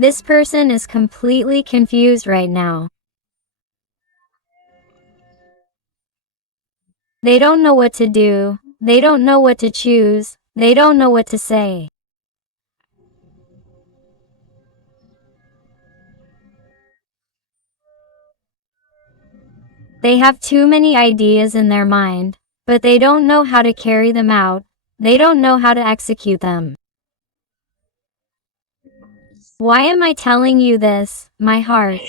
This person is completely confused right now. They don't know what to do. They don't know what to choose. They don't know what to say. They have too many ideas in their mind, but they don't know how to carry them out. They don't know how to execute them. Why am I telling you this, my heart?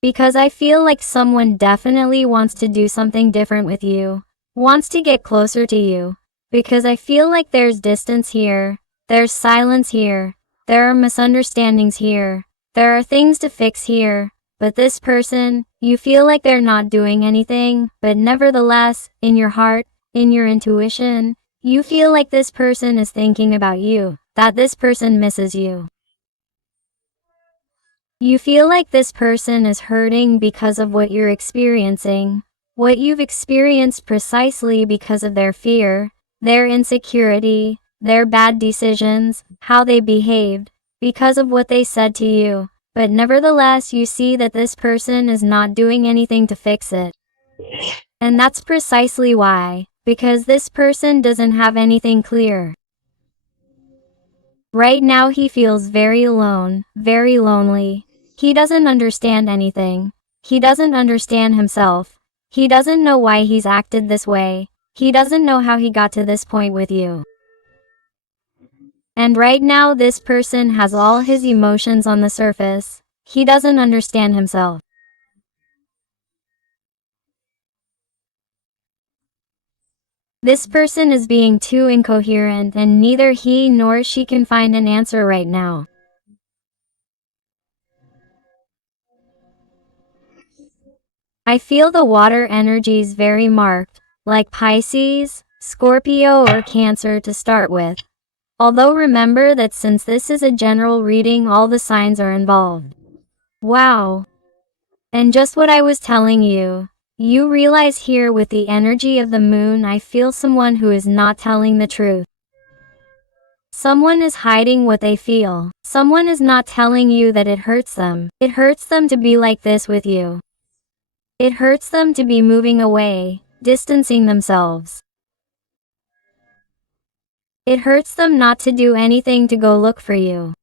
Because I feel like someone definitely wants to do something different with you, wants to get closer to you. Because I feel like there's distance here, there's silence here, there are misunderstandings here, there are things to fix here. But this person, you feel like they're not doing anything, but nevertheless, in your heart, in your intuition, you feel like this person is thinking about you, that this person misses you. You feel like this person is hurting because of what you're experiencing, what you've experienced precisely because of their fear, their insecurity, their bad decisions, how they behaved, because of what they said to you. But nevertheless, you see that this person is not doing anything to fix it. And that's precisely why, because this person doesn't have anything clear. Right now he feels very alone, very lonely. He doesn't understand anything. He doesn't understand himself. He doesn't know why he's acted this way. He doesn't know how he got to this point with you. And right now this person has all his emotions on the surface. He doesn't understand himself. This person is being too incoherent and neither he nor she can find an answer right now. I feel the water energies very marked, like Pisces, Scorpio or Cancer to start with. Although remember that since this is a general reading, all the signs are involved. Wow. And just what I was telling you, you realize here with the energy of the moon, I feel someone who is not telling the truth. Someone is hiding what they feel. Someone is not telling you that it hurts them. It hurts them to be like this with you. It hurts them to be moving away, distancing themselves. It hurts them not to do anything to go look for you.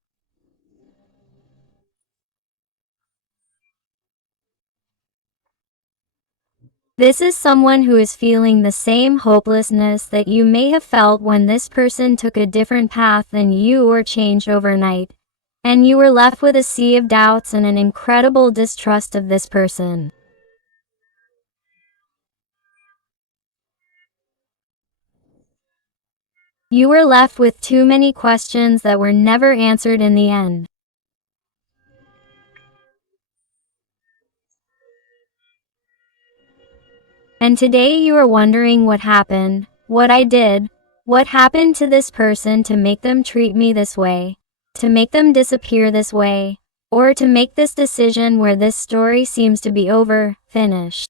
This is someone who is feeling the same hopelessness that you may have felt when this person took a different path than you or changed overnight, and you were left with a sea of doubts and an incredible distrust of this person. You were left with too many questions that were never answered in the end. And today you are wondering what happened, what I did, what happened to this person to make them treat me this way, to make them disappear this way, or to make this decision where this story seems to be over, finished.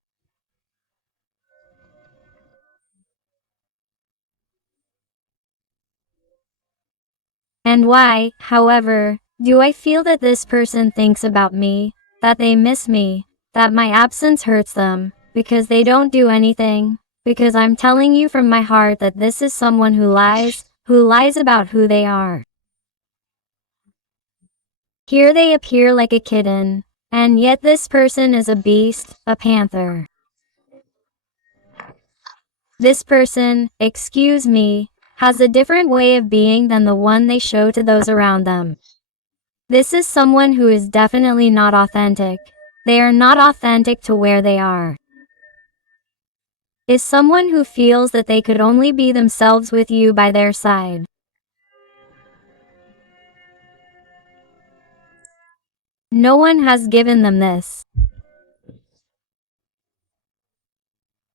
And why, however, do I feel that this person thinks about me, that they miss me, that my absence hurts them, because they don't do anything, because I'm telling you from my heart that this is someone who lies about who they are. Here they appear like a kitten, and yet this person is a beast, a panther. This person, excuse me, has a different way of being than the one they show to those around them. This is someone who is definitely not authentic. They are not authentic to where they are. Is someone who feels that they could only be themselves with you by their side. No one has given them this.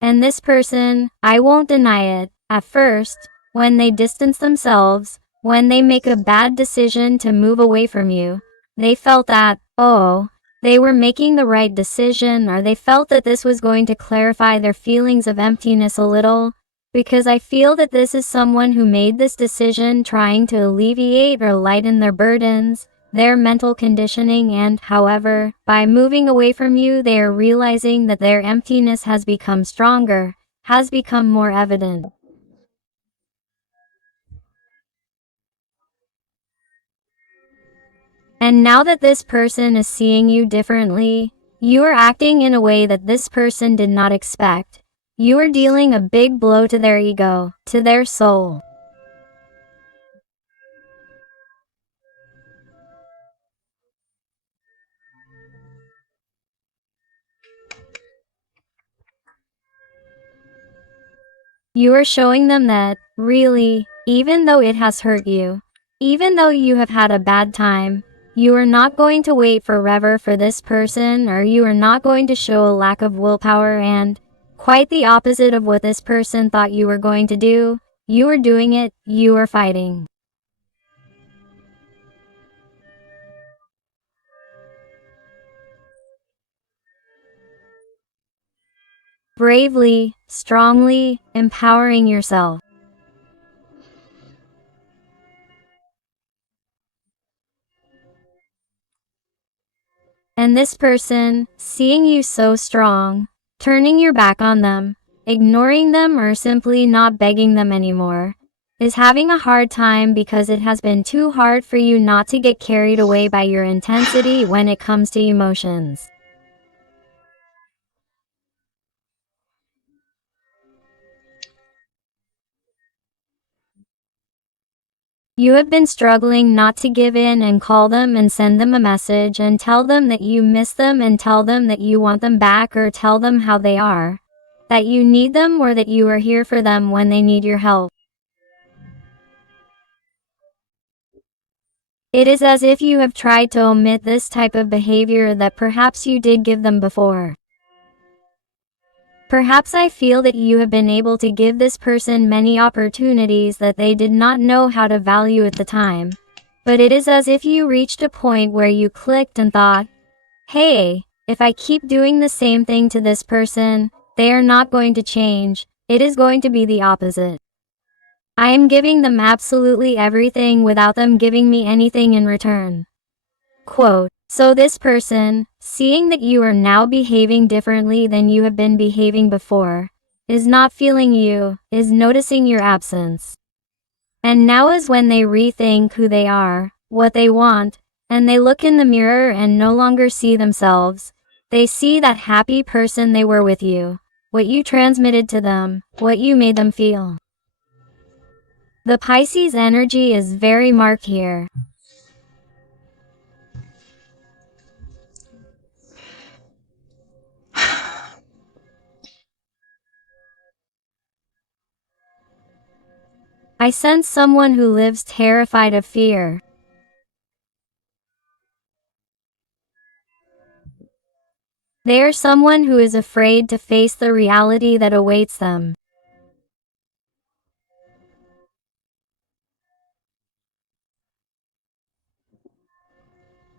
And this person, I won't deny it, at first, when they distance themselves, when they make a bad decision to move away from you, they felt that, oh, they were making the right decision, or they felt that this was going to clarify their feelings of emptiness a little, because I feel that this is someone who made this decision trying to alleviate or lighten their burdens, their mental conditioning, and, however, by moving away from you, they are realizing that their emptiness has become stronger, has become more evident. And now that this person is seeing you differently, you are acting in a way that this person did not expect. You are dealing a big blow to their ego, to their soul. You are showing them that, really, even though it has hurt you, even though you have had a bad time, you are not going to wait forever for this person, or you are not going to show a lack of willpower and, quite the opposite of what this person thought you were going to do, you are doing it, you are fighting. Bravely, strongly, empowering yourself. And this person, seeing you so strong, turning your back on them, ignoring them, or simply not begging them anymore, is having a hard time because it has been too hard for you not to get carried away by your intensity when it comes to emotions. You have been struggling not to give in and call them and send them a message and tell them that you miss them and tell them that you want them back, or tell them how they are, that you need them, or that you are here for them when they need your help. It is as if you have tried to omit this type of behavior that perhaps you did give them before. Perhaps I feel that you have been able to give this person many opportunities that they did not know how to value at the time. But it is as if you reached a point where you clicked and thought, hey, if I keep doing the same thing to this person, they are not going to change. It is going to be the opposite. I am giving them absolutely everything without them giving me anything in return. Quote, so this person, seeing that you are now behaving differently than you have been behaving before, is not feeling you, is noticing your absence. And now is when they rethink who they are, what they want, and they look in the mirror and no longer see themselves. They see that happy person they were with you, what you transmitted to them, what you made them feel. The Pisces energy is very marked here. I sense someone who lives terrified of fear. They are someone who is afraid to face the reality that awaits them.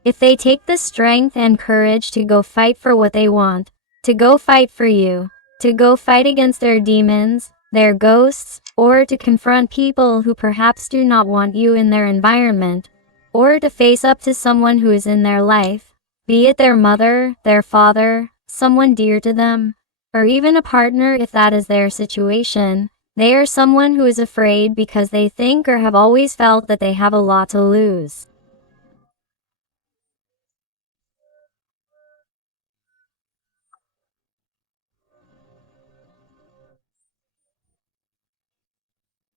If they take the strength and courage to go fight for what they want, to go fight for you, to go fight against their demons, their ghosts, or to confront people who perhaps do not want you in their environment, or to face up to someone who is in their life, be it their mother, their father, someone dear to them, or even a partner if that is their situation, they are someone who is afraid because they think or have always felt that they have a lot to lose.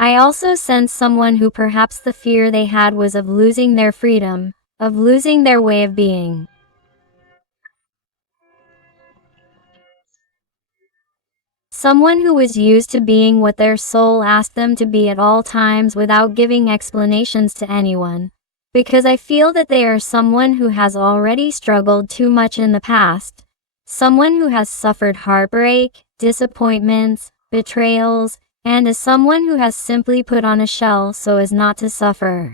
I also sense someone who perhaps the fear they had was of losing their freedom, of losing their way of being. Someone who was used to being what their soul asked them to be at all times without giving explanations to anyone. Because I feel that they are someone who has already struggled too much in the past. Someone who has suffered heartbreak, disappointments, betrayals, and is someone who has simply put on a shell so as not to suffer.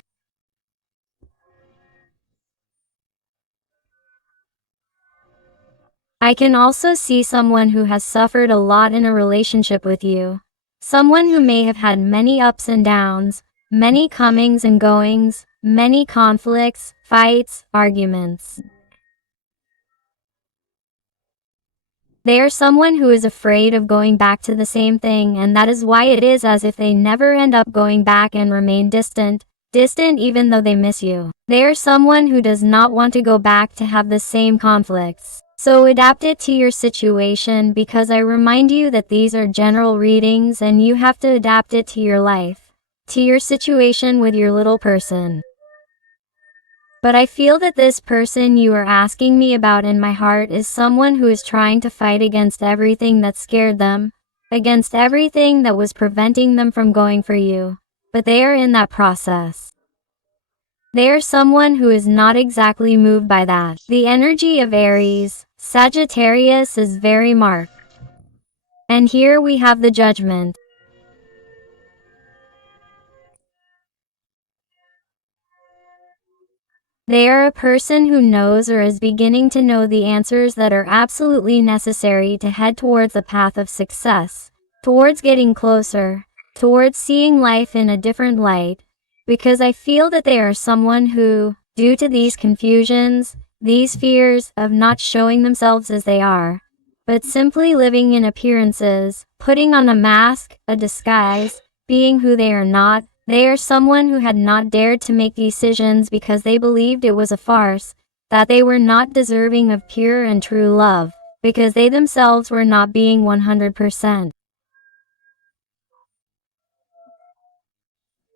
I can also see someone who has suffered a lot in a relationship with you. Someone who may have had many ups and downs, many comings and goings, many conflicts, fights, arguments. They are someone who is afraid of going back to the same thing, and that is why it is as if they never end up going back and remain distant even though they miss you. They are someone who does not want to go back to have the same conflicts. So adapt it to your situation, because I remind you that these are general readings and you have to adapt it to your life, to your situation with your little person. But I feel that this person you are asking me about in my heart is someone who is trying to fight against everything that scared them, against everything that was preventing them from going for you. But they are in that process. They are someone who is not exactly moved by that. The energy of Aries, Sagittarius is very marked. And here we have the Judgment. They are a person who knows or is beginning to know the answers that are absolutely necessary to head towards the path of success, towards getting closer, towards seeing life in a different light, because I feel that they are someone who, due to these confusions, these fears of not showing themselves as they are, but simply living in appearances, putting on a mask, a disguise, being who they are not, they are someone who had not dared to make decisions because they believed it was a farce, that they were not deserving of pure and true love, because they themselves were not being 100%.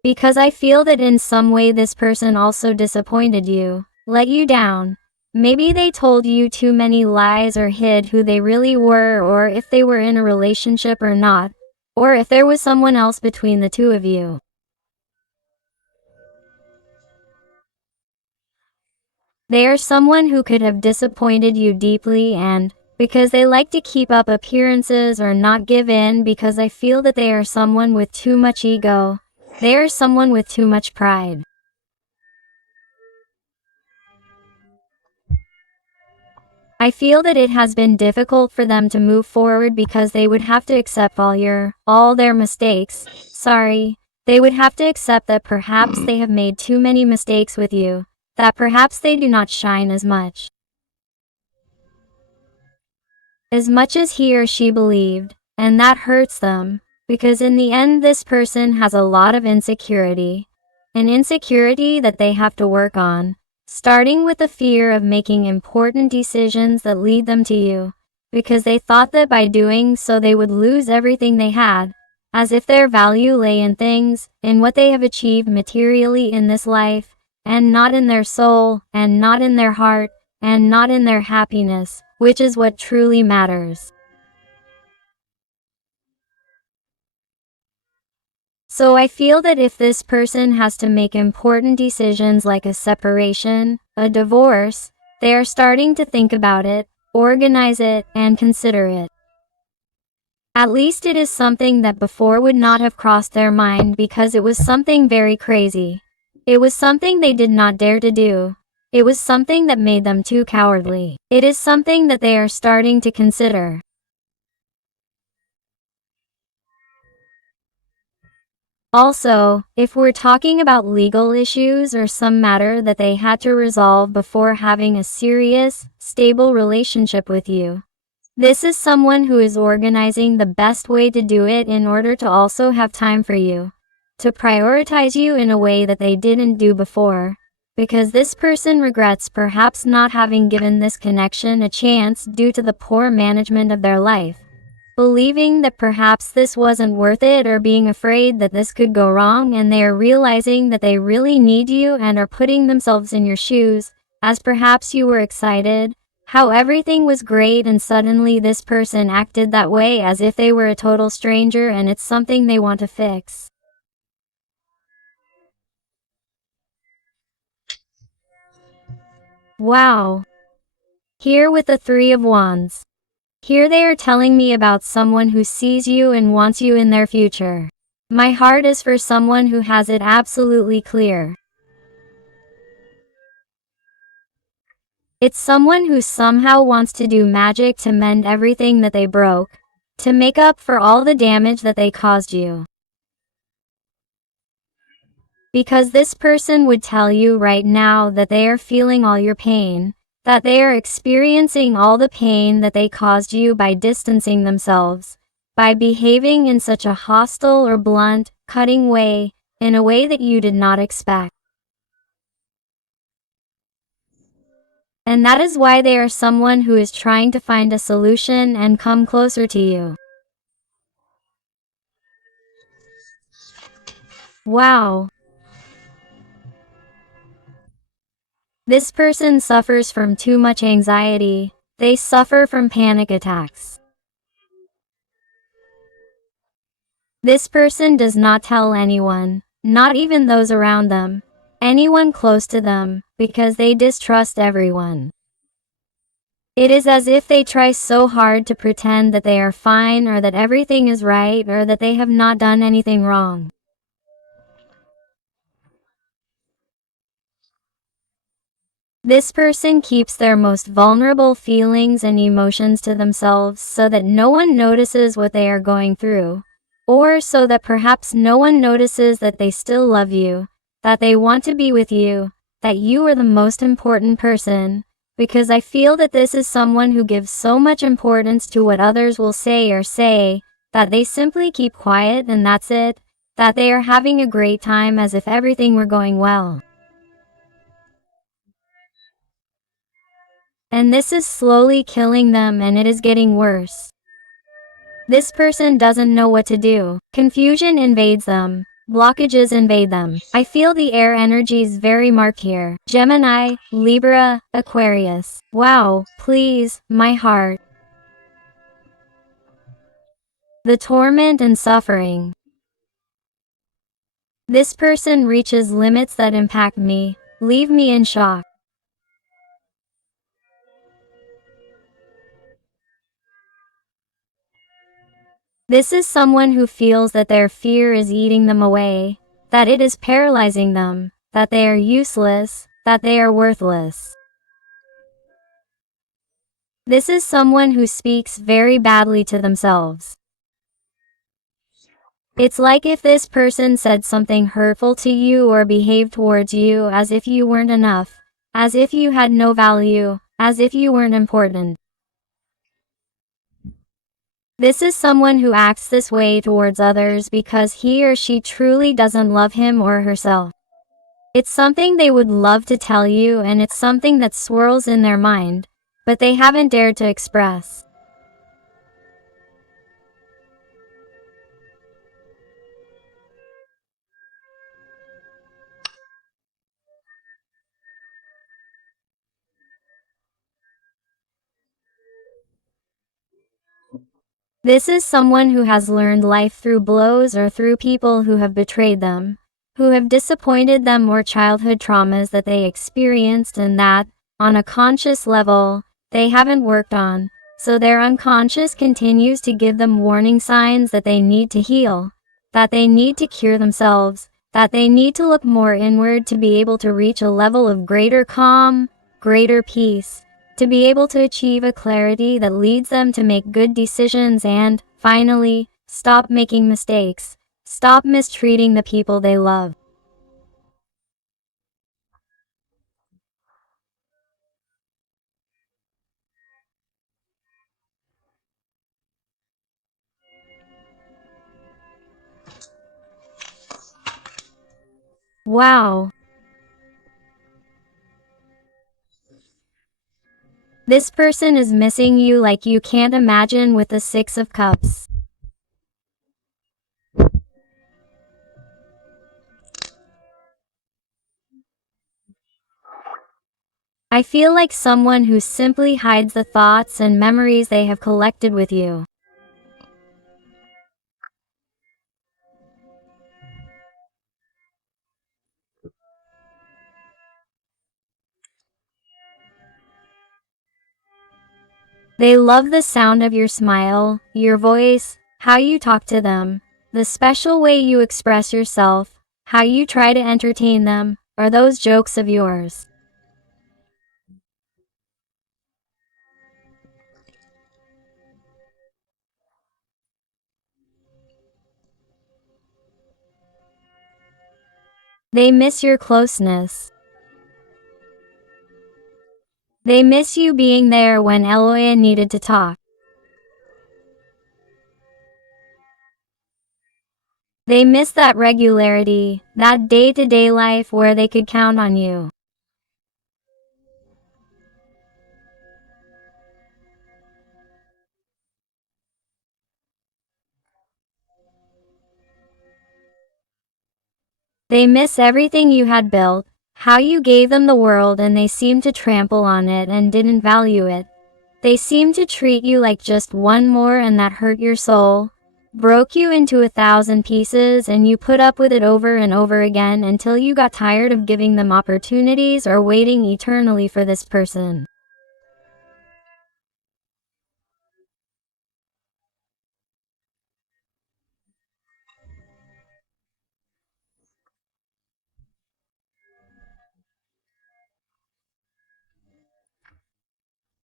Because I feel that in some way this person also disappointed you, let you down. Maybe they told you too many lies or hid who they really were, or if they were in a relationship or not, or if there was someone else between the two of you. They are someone who could have disappointed you deeply, and because they like to keep up appearances or not give in, because I feel that they are someone with too much ego. They are someone with too much pride. I feel that it has been difficult for them to move forward because they would have to accept all their mistakes. Sorry. They would have to accept that perhaps they have made too many mistakes with you, that perhaps they do not shine as much as he or she believed, and that hurts them, because in the end this person has a lot of insecurity, an insecurity that they have to work on, starting with the fear of making important decisions that lead them to you, because they thought that by doing so they would lose everything they had, as if their value lay in things, in what they have achieved materially in this life, and not in their soul, and not in their heart, and not in their happiness, which is what truly matters. So I feel that if this person has to make important decisions like a separation, a divorce, they are starting to think about it, organize it, and consider it. At least it is something that before would not have crossed their mind, because it was something very crazy. It was something they did not dare to do. It was something that made them too cowardly. It is something that they are starting to consider. Also, if we're talking about legal issues or some matter that they had to resolve before having a serious, stable relationship with you, this is someone who is organizing the best way to do it in order to also have time for you, to prioritize you in a way that they didn't do before, because this person regrets perhaps not having given this connection a chance due to the poor management of their life, believing that perhaps this wasn't worth it, or being afraid that this could go wrong, and they are realizing that they really need you and are putting themselves in your shoes, as perhaps you were excited, how everything was great, and suddenly this person acted that way as if they were a total stranger, and it's something they want to fix. Wow. Here with the Three of Wands. Here they are telling me about someone who sees you and wants you in their future. My heart is for someone who has it absolutely clear. It's someone who somehow wants to do magic to mend everything that they broke, to make up for all the damage that they caused you. Because this person would tell you right now that they are feeling all your pain, that they are experiencing all the pain that they caused you by distancing themselves, by behaving in such a hostile or blunt, cutting way, in a way that you did not expect. And that is why they are someone who is trying to find a solution and come closer to you. Wow. This person suffers from too much anxiety. They suffer from panic attacks. This person does not tell anyone, not even those around them, anyone close to them, because they distrust everyone. It is as if they try so hard to pretend that they are fine or that everything is right or that they have not done anything wrong. This person keeps their most vulnerable feelings and emotions to themselves so that no one notices what they are going through, or so that perhaps no one notices that they still love you, that they want to be with you, that you are the most important person, because I feel that this is someone who gives so much importance to what others will say, that they simply keep quiet and that's it, that they are having a great time as if everything were going well. And this is slowly killing them and it is getting worse. This person doesn't know what to do. Confusion invades them. Blockages invade them. I feel the air energies very marked here. Gemini, Libra, Aquarius. Wow, please, my heart. The torment and suffering. This person reaches limits that impact me, leave me in shock. This is someone who feels that their fear is eating them away, that it is paralyzing them, that they are useless, that they are worthless. This is someone who speaks very badly to themselves. It's like if this person said something hurtful to you or behaved towards you as if you weren't enough, as if you had no value, as if you weren't important. This is someone who acts this way towards others because he or she truly doesn't love him or herself. It's something they would love to tell you and it's something that swirls in their mind, but they haven't dared to express. This is someone who has learned life through blows or through people who have betrayed them, who have disappointed them or childhood traumas that they experienced and that, on a conscious level, they haven't worked on, so their unconscious continues to give them warning signs that they need to heal, that they need to cure themselves, that they need to look more inward to be able to reach a level of greater calm, greater peace, to be able to achieve a clarity that leads them to make good decisions and, finally, stop making mistakes, stop mistreating the people they love. Wow. This person is missing you like you can't imagine with the Six of Cups. I feel like someone who simply hides the thoughts and memories they have collected with you. They love the sound of your smile, your voice, how you talk to them, the special way you express yourself, how you try to entertain them, or those jokes of yours. They miss your closeness. They miss you being there when Eloya needed to talk. They miss that regularity, that day-to-day life where they could count on you. They miss everything you had built, how you gave them the world, and they seem to trample on it and didn't value it. They seem to treat you like just one more, and that hurt your soul, broke you into 1,000 pieces, and you put up with it over and over again until you got tired of giving them opportunities or waiting eternally for this person.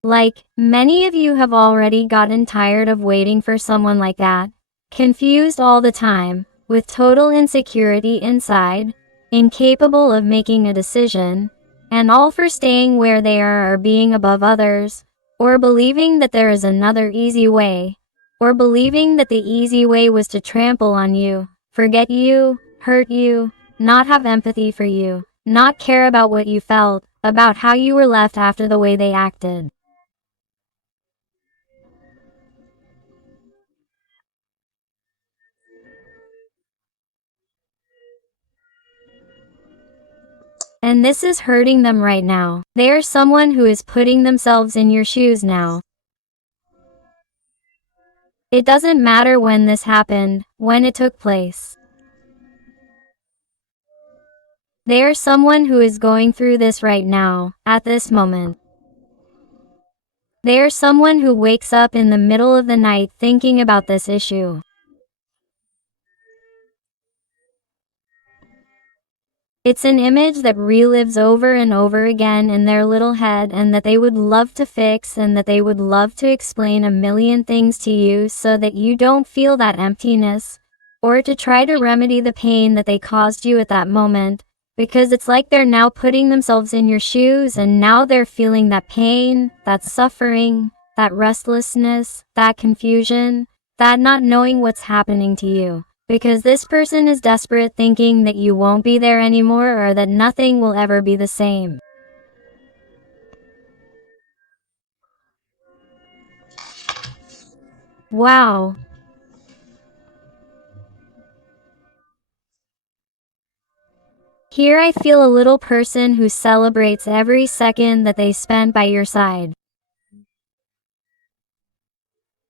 Like, many of you have already gotten tired of waiting for someone like that, confused all the time, with total insecurity inside, incapable of making a decision, and all for staying where they are or being above others, or believing that there is another easy way, or believing that the easy way was to trample on you, forget you, hurt you, not have empathy for you, not care about what you felt, about how you were left after the way they acted. And this is hurting them right now. They are someone who is putting themselves in your shoes now. It doesn't matter when this happened, when it took place. They are someone who is going through this right now, at this moment. They are someone who wakes up in the middle of the night thinking about this issue. It's an image that relives over and over again in their little head, and that they would love to fix, and that they would love to explain a million things to you so that you don't feel that emptiness, or to try to remedy the pain that they caused you at that moment, because it's like they're now putting themselves in your shoes, and now they're feeling that pain, that suffering, that restlessness, that confusion, that not knowing what's happening to you. Because this person is desperate, thinking that you won't be there anymore or that nothing will ever be the same. Wow. Here I feel a little person who celebrates every second that they spend by your side.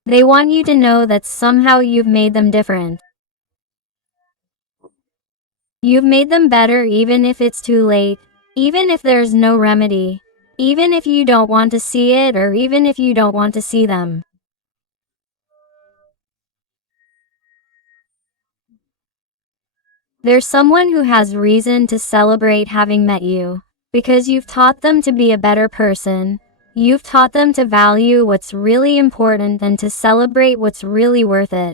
They want you to know that somehow you've made them different. You've made them better, even if it's too late, even if there's no remedy, even if you don't want to see it, or even if you don't want to see them. There's someone who has reason to celebrate having met you, because you've taught them to be a better person. You've taught them to value what's really important and to celebrate what's really worth it.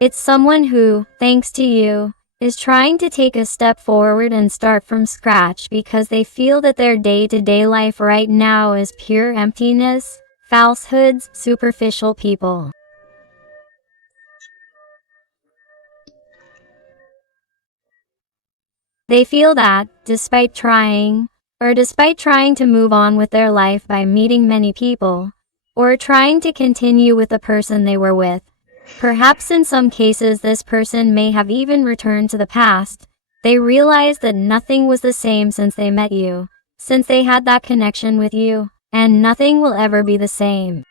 It's someone who, thanks to you, is trying to take a step forward and start from scratch, because they feel that their day-to-day life right now is pure emptiness, falsehoods, superficial people. They feel that, despite trying to move on with their life by meeting many people, or trying to continue with the person they were with, perhaps in some cases this person may have even returned to the past, they realize that nothing was the same since they met you, since they had that connection with you, and nothing will ever be the same.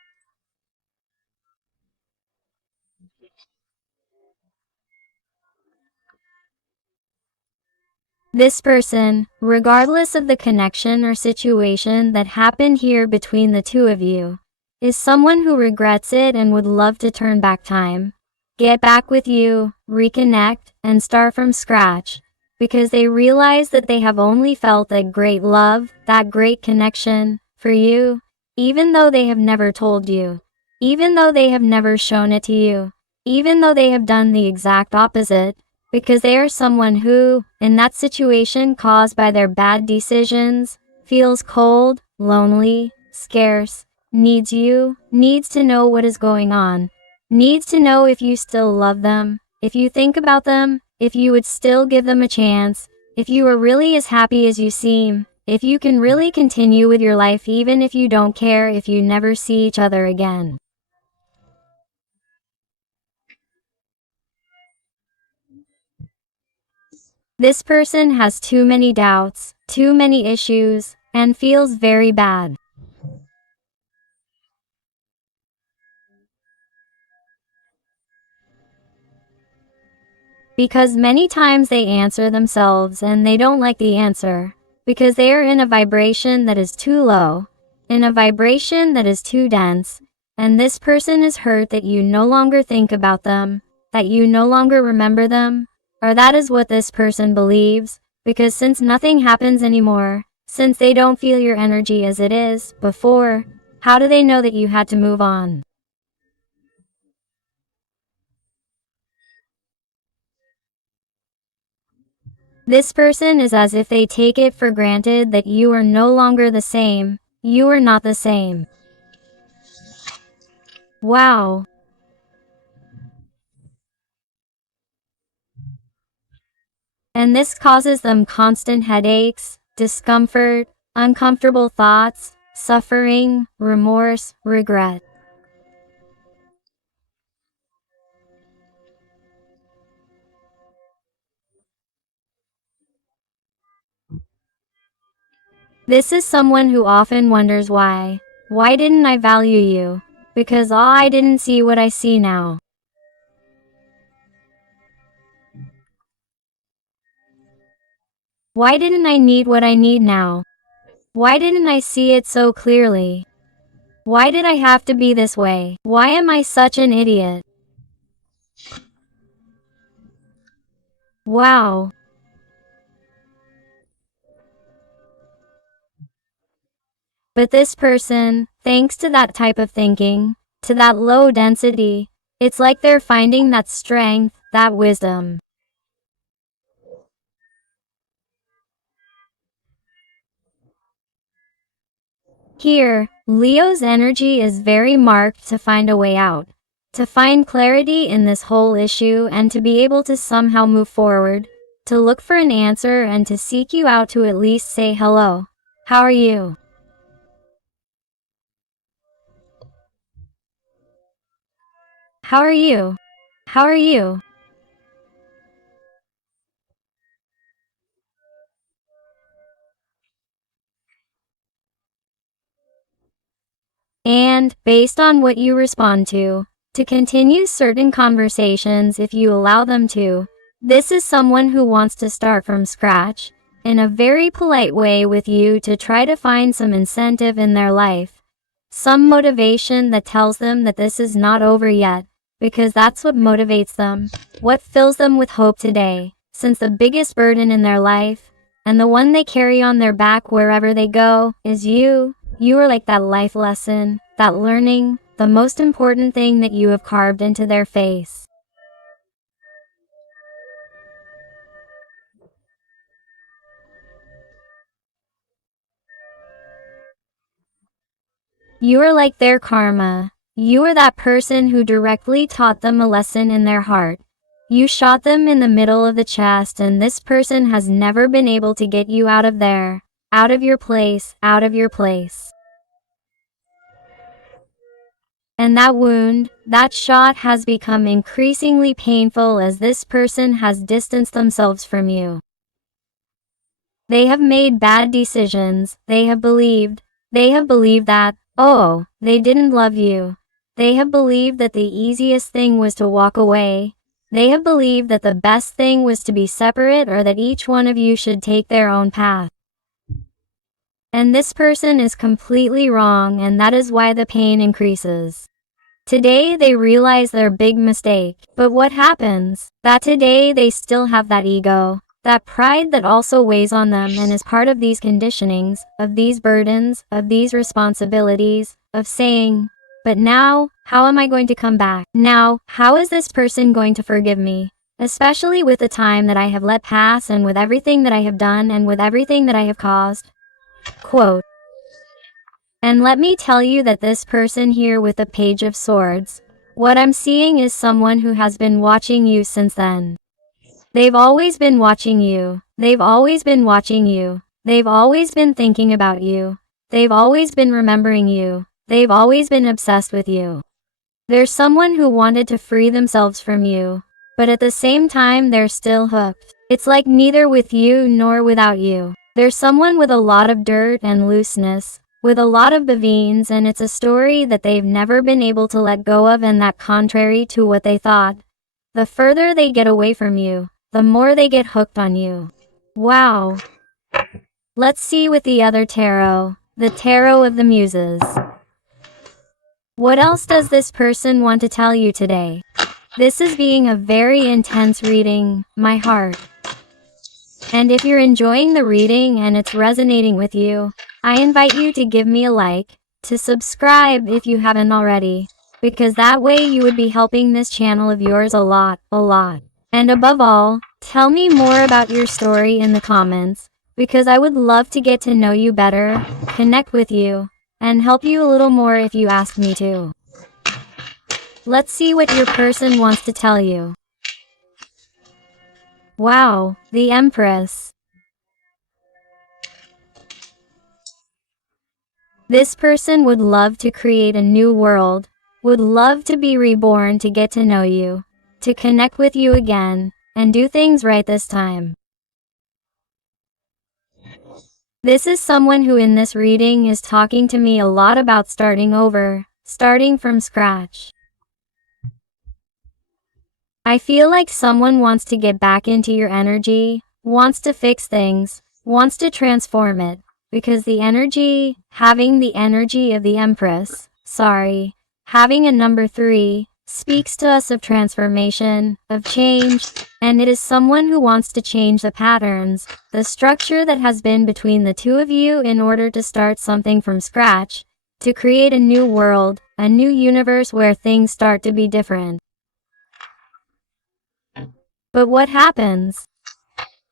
This person, regardless of the connection or situation that happened here between the two of you, is someone who regrets it and would love to turn back time, get back with you, reconnect, and start from scratch, because they realize that they have only felt that great love, that great connection, for you, even though they have never told you, even though they have never shown it to you, even though they have done the exact opposite, because they are someone who, in that situation caused by their bad decisions, feels cold, lonely, scarce, needs you, needs to know what is going on, needs to know if you still love them, if you think about them, if you would still give them a chance, if you are really as happy as you seem, if you can really continue with your life even if you don't care if you never see each other again. This person has too many doubts, too many issues, and feels very bad. Because many times they answer themselves and they don't like the answer, because they are in a vibration that is too low, in a vibration that is too dense, and this person is hurt that you no longer think about them, that you no longer remember them, or that is what this person believes, because since nothing happens anymore, since they don't feel your energy as it is before, how do they know that you had to move on? This person is as if they take it for granted that you are no longer the same. You are not the same. Wow. And this causes them constant headaches, discomfort, uncomfortable thoughts, suffering, remorse, regret. This is someone who often wonders why. Why didn't I value you? Because I didn't see what I see now. Why didn't I need what I need now? Why didn't I see it so clearly? Why did I have to be this way? Why am I such an idiot? Wow. But this person, thanks to that type of thinking, to that low density, it's like they're finding that strength, that wisdom. Here, Leo's energy is very marked to find a way out, to find clarity in this whole issue and to be able to somehow move forward, to look for an answer and to seek you out to at least say hello. How are you? How are you? How are you? And, based on what you respond to continue certain conversations if you allow them to. This is someone who wants to start from scratch, in a very polite way with you to try to find some incentive in their life. Some motivation that tells them that this is not over yet, because that's what motivates them, what fills them with hope today, since the biggest burden in their life, and the one they carry on their back wherever they go, is you. You are like that life lesson, that learning, the most important thing that you have carved into their face. You are like their karma. You are that person who directly taught them a lesson in their heart. You shot them in the middle of the chest and this person has never been able to get you out of there, out of your place, out of your place. And that wound, that shot has become increasingly painful as this person has distanced themselves from you. They have made bad decisions, they have believed that, oh, they didn't love you. They have believed that the easiest thing was to walk away. They have believed that the best thing was to be separate or that each one of you should take their own path. And this person is completely wrong and that is why the pain increases. Today they realize their big mistake, but what happens? That today they still have that ego. That pride that also weighs on them and is part of these conditionings, of these burdens, of these responsibilities, of saying, but now, how am I going to come back? Now, how is this person going to forgive me? Especially with the time that I have let pass and with everything that I have done and with everything that I have caused. Quote. And let me tell you that this person here with the Page of Swords, what I'm seeing is someone who has been watching you since then. They've always been watching you. They've always been watching you. They've always been thinking about you. They've always been remembering you. They've always been obsessed with you. There's someone who wanted to free themselves from you, but at the same time they're still hooked. It's like neither with you nor without you. There's someone with a lot of dirt and looseness, with a lot of bevines, and it's a story that they've never been able to let go of, and that contrary to what they thought, the further they get away from you, the more they get hooked on you. Wow. Let's see with the other tarot, the Tarot of the Muses. What else does this person want to tell you today? This is being a very intense reading, my heart. And if you're enjoying the reading and it's resonating with you, I invite you to give me a like, to subscribe if you haven't already, because that way you would be helping this channel of yours a lot. And above all, tell me more about your story in the comments, because I would love to get to know you better, connect with you, and help you a little more if you ask me to. Let's see what your person wants to tell you. Wow, the Empress. This person would love to create a new world, would love to be reborn, to get to know you, to connect with you again, and do things right this time. This is someone who in this reading is talking to me a lot about starting over, starting from scratch. I feel like someone wants to get back into your energy, wants to fix things, wants to transform it, because the energy, having the energy of the Empress, having a number 3, speaks to us of transformation, of change, and it is someone who wants to change the patterns, the structure that has been between the two of you in order to start something from scratch, to create a new world, a new universe where things start to be different. But what happens?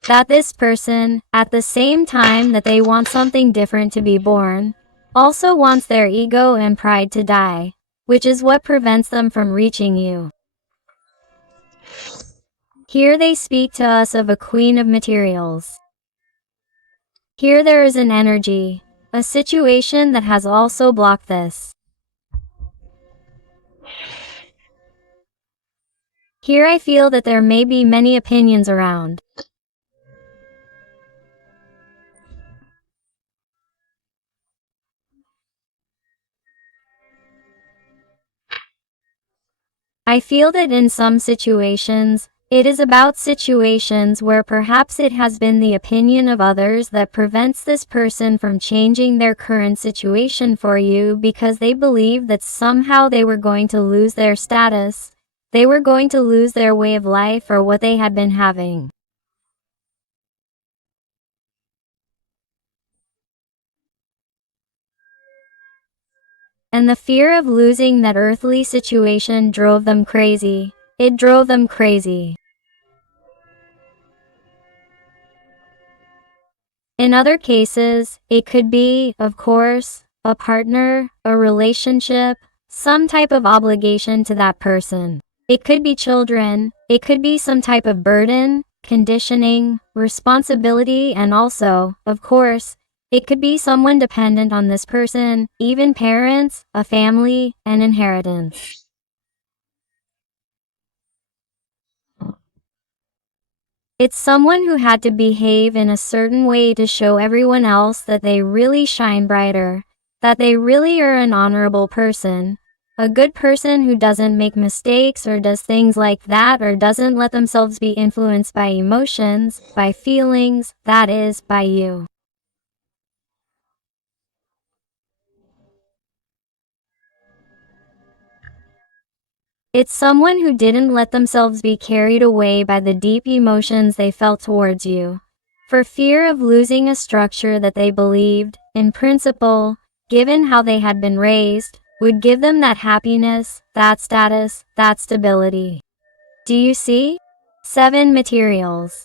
That this person, at the same time that they want something different to be born, also wants their ego and pride to die, which is what prevents them from reaching you. Here they speak to us of a Queen of Materials. Here there is an energy, a situation that has also blocked this. Here I feel that there may be many opinions around. I feel that in some situations, it is about situations where perhaps it has been the opinion of others that prevents this person from changing their current situation for you, because they believe that somehow they were going to lose their status, they were going to lose their way of life or what they had been having. And the fear of losing that earthly situation drove them crazy. It drove them crazy. In other cases, it could be, of course, a partner, a relationship, some type of obligation to that person. It could be children, it could be some type of burden, conditioning, responsibility, and also, of course, it could be someone dependent on this person, even parents, a family, an inheritance. It's someone who had to behave in a certain way to show everyone else that they really shine brighter, that they really are an honorable person, a good person who doesn't make mistakes or does things like that, or doesn't let themselves be influenced by emotions, by feelings, that is, by you. It's someone who didn't let themselves be carried away by the deep emotions they felt towards you, for fear of losing a structure that they believed, in principle, given how they had been raised, would give them that happiness, that status, that stability. Do you see? 7 Materials.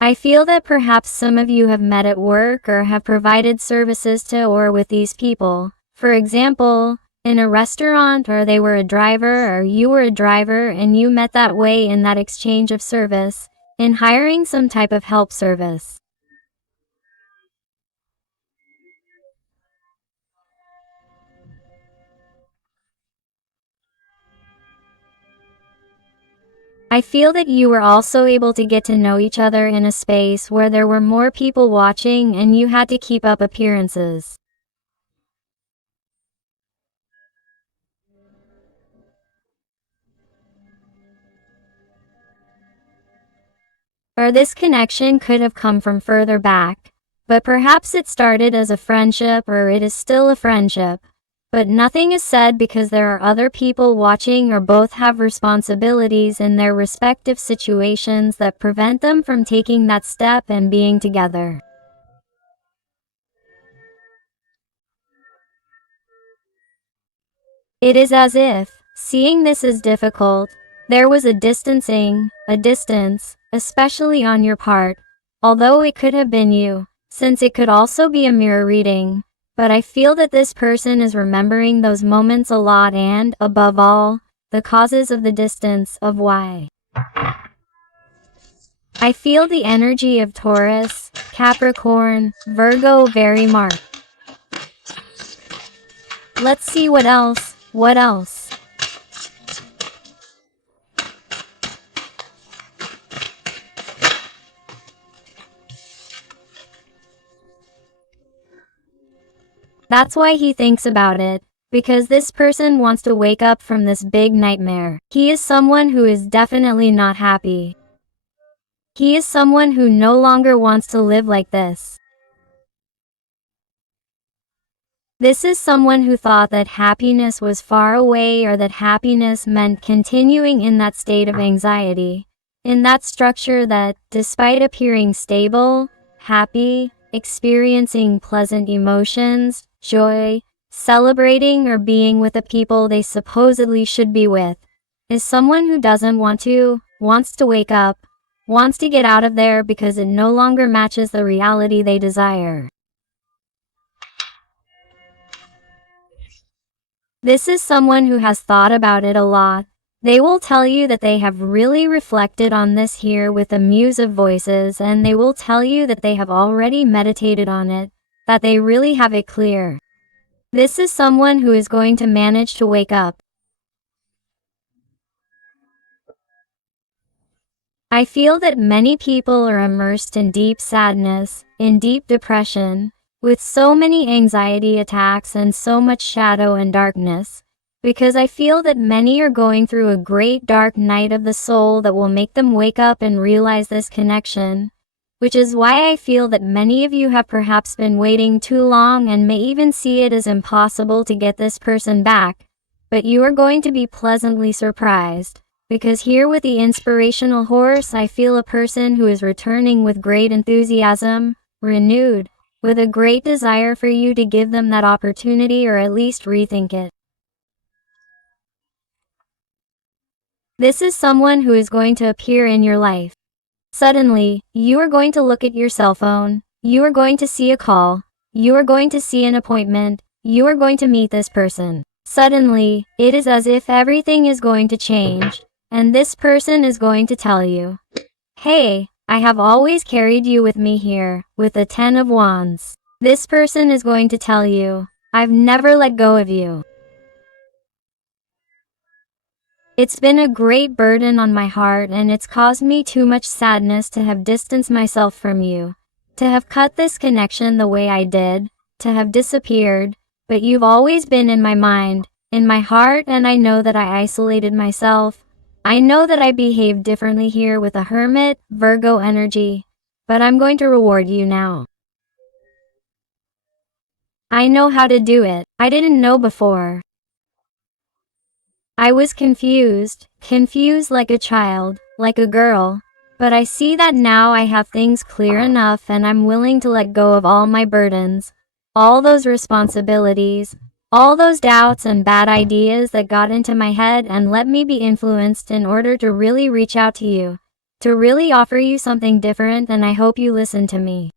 I feel that perhaps some of you have met at work or have provided services to or with these people. For example, in a restaurant, or they were a driver or you were a driver and you met that way in that exchange of service, in hiring some type of help service. I feel that you were also able to get to know each other in a space where there were more people watching and you had to keep up appearances. Or this connection could have come from further back, but perhaps it started as a friendship or it is still a friendship. But nothing is said because there are other people watching or both have responsibilities in their respective situations that prevent them from taking that step and being together. It is as if, seeing this is difficult, there was a distancing, a distance, especially on your part, although it could have been you, since it could also be a mirror reading. But I feel that this person is remembering those moments a lot and, above all, the causes of the distance, of why. I feel the energy of Taurus, Capricorn, Virgo very marked. Let's see what else, what else. That's why he thinks about it, because this person wants to wake up from this big nightmare. He is someone who is definitely not happy. He is someone who no longer wants to live like this. This is someone who thought that happiness was far away or that happiness meant continuing in that state of anxiety, in that structure that, despite appearing stable, happy, experiencing pleasant emotions, joy, celebrating or being with the people they supposedly should be with, is someone who doesn't want to, wants to wake up, wants to get out of there because it no longer matches the reality they desire. This is someone who has thought about it a lot. They will tell you that they have really reflected on this here with the muse of voices, and they will tell you that they have already meditated on it, that they really have it clear. This is someone who is going to manage to wake up. I feel that many people are immersed in deep sadness, in deep depression, with so many anxiety attacks and so much shadow and darkness, because I feel that many are going through a great dark night of the soul that will make them wake up and realize this connection, which is why I feel that many of you have perhaps been waiting too long and may even see it as impossible to get this person back, but you are going to be pleasantly surprised. Because here with the inspirational horse, I feel a person who is returning with great enthusiasm, renewed, with a great desire for you to give them that opportunity or at least rethink it. This is someone who is going to appear in your life. Suddenly, you are going to look at your cell phone, you are going to see a call, you are going to see an appointment, you are going to meet this person. Suddenly, it is as if everything is going to change. And this person is going to tell you, hey, I have always carried you with me here, with the 10 of Wands. This person is going to tell you, I've never let go of you. It's been a great burden on my heart and it's caused me too much sadness to have distanced myself from you, to have cut this connection the way I did, to have disappeared, but you've always been in my mind, in my heart, and I know that I isolated myself. I know that I behaved differently here with a Hermit, Virgo energy, but I'm going to reward you now. I know how to do it. I didn't know before. I was confused like a child, like a girl. But I see that now I have things clear enough and I'm willing to let go of all my burdens, all those responsibilities, all those doubts and bad ideas that got into my head, and let me be influenced in order to really reach out to you, to really offer you something different, and I hope you listen to me.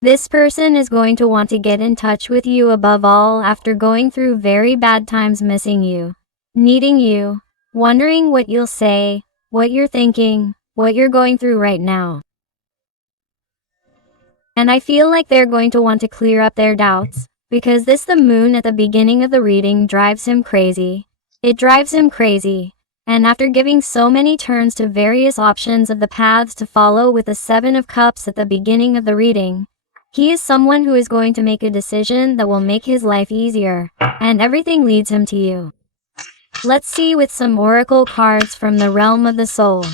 This person is going to want to get in touch with you above all after going through very bad times, missing you, needing you, wondering what you'll say, what you're thinking, what you're going through right now. And I feel like they're going to want to clear up their doubts, because the moon at the beginning of the reading drives him crazy. It drives him crazy. And after giving so many turns to various options of the paths to follow with the Seven of Cups at the beginning of the reading, he is someone who is going to make a decision that will make his life easier, and everything leads him to you. Let's see with some oracle cards from the realm of the soul.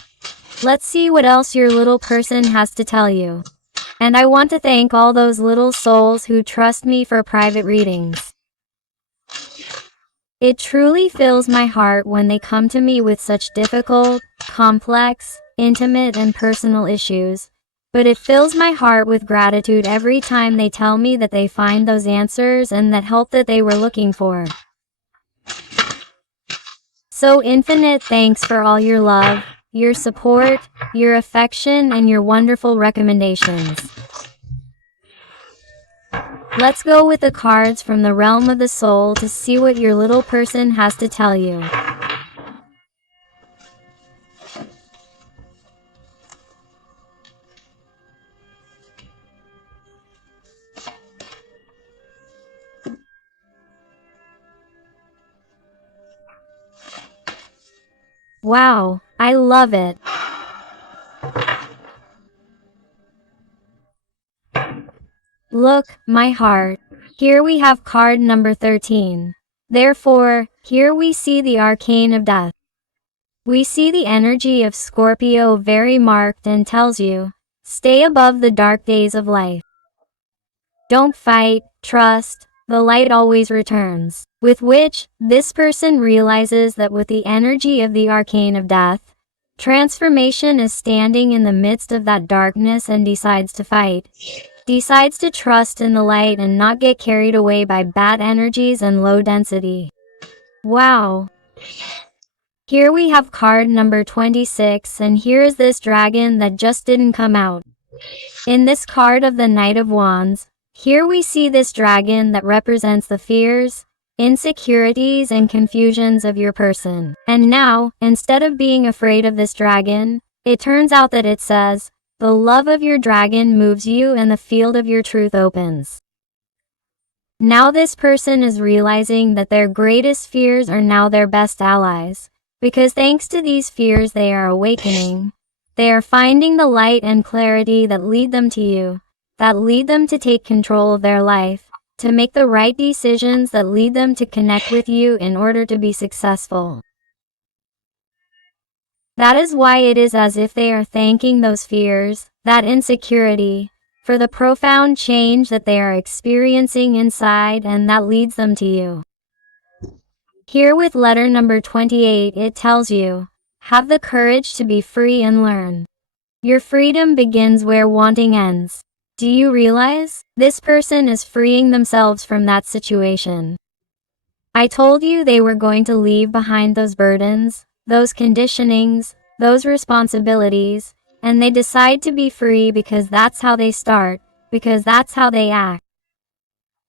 Let's see what else your little person has to tell you. And I want to thank all those little souls who trust me for private readings. It truly fills my heart when they come to me with such difficult, complex, intimate and personal issues. But it fills my heart with gratitude every time they tell me that they find those answers and that help that they were looking for. So infinite thanks for all your love, your support, your affection and your wonderful recommendations. Let's go with the cards from the realm of the soul to see what your little person has to tell you. Wow, I love it. Look, my heart. Here we have card number 13. Therefore, here we see the arcane of death. We see the energy of Scorpio very marked and tells you, stay above the dark days of life. Don't fight, trust, the light always returns. With which, this person realizes that with the energy of the arcane of death, transformation is standing in the midst of that darkness and decides to fight. Decides to trust in the light and not get carried away by bad energies and low density. Wow. Here we have card number 26, and here is this dragon that just didn't come out. In this card of the Knight of Wands, here we see this dragon that represents the fears, insecurities and confusions of your person. And now, instead of being afraid of this dragon, it turns out that it says, the love of your dragon moves you and the field of your truth opens. Now this person is realizing that their greatest fears are now their best allies, because thanks to these fears they are awakening. They are finding the light and clarity that lead them to you, that lead them to take control of their life, to make the right decisions that lead them to connect with you in order to be successful. That is why it is as if they are thanking those fears, that insecurity, for the profound change that they are experiencing inside, and that leads them to you. Here with letter number 28, it tells you, have the courage to be free and learn. Your freedom begins where wanting ends. Do you realize? This person is freeing themselves from that situation. I told you they were going to leave behind those burdens, those conditionings, those responsibilities, and they decide to be free because that's how they start, because that's how they act.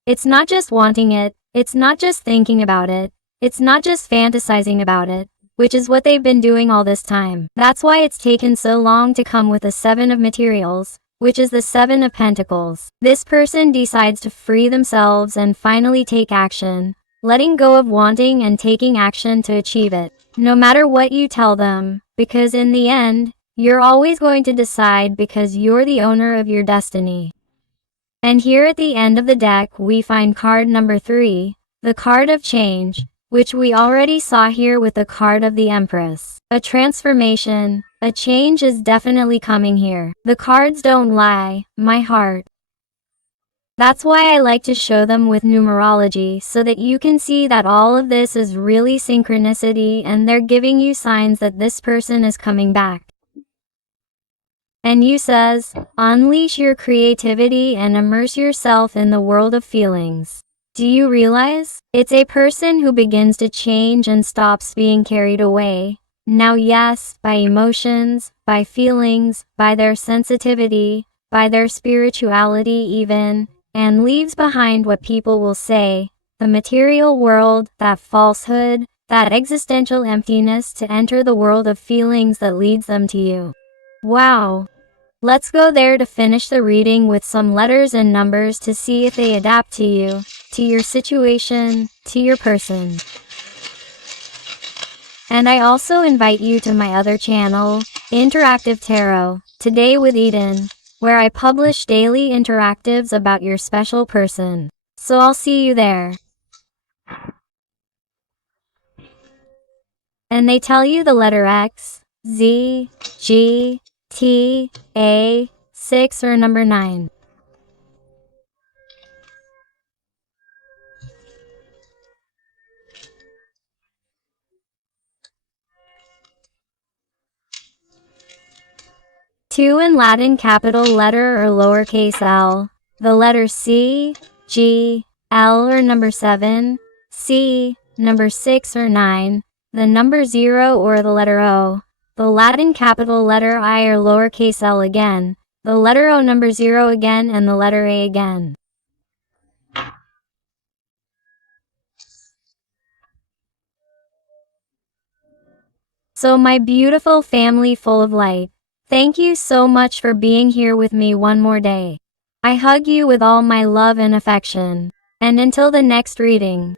It's not just wanting it, it's not just thinking about it, it's not just fantasizing about it, which is what they've been doing all this time. That's why it's taken so long to come with the Seven of Materials, which is the Seven of Pentacles. This person decides to free themselves and finally take action, letting go of wanting and taking action to achieve it. No matter what you tell them, because in the end, you're always going to decide because you're the owner of your destiny. And here at the end of the deck we find card number 3, the card of change, which we already saw here with the card of the Empress. A transformation, a change is definitely coming here. The cards don't lie, my heart. That's why I like to show them with numerology so that you can see that all of this is really synchronicity and they're giving you signs that this person is coming back. And you says, unleash your creativity and immerse yourself in the world of feelings. Do you realize? It's a person who begins to change and stops being carried away. Now yes, by emotions, by feelings, by their sensitivity, by their spirituality even, and leaves behind what people will say, the material world, that falsehood, that existential emptiness to enter the world of feelings that leads them to you. Wow. Let's go there to finish the reading with some letters and numbers to see if they adapt to you, to your situation, to your person. And I also invite you to my other channel, Interactive Tarot, Today with Eden, where I publish daily interactives about your special person. So I'll see you there. And they tell you the letter X, Z, G, T, A, 6 or number 9. Two in Latin, capital letter or lowercase l. The letter C, G, L or number 7, C, number 6 or 9, the number 0 or the letter O, the Latin capital letter I or lowercase l again, the letter O number 0 again and the letter A again. So my beautiful family full of light, thank you so much for being here with me one more day. I hug you with all my love and affection. And until the next reading.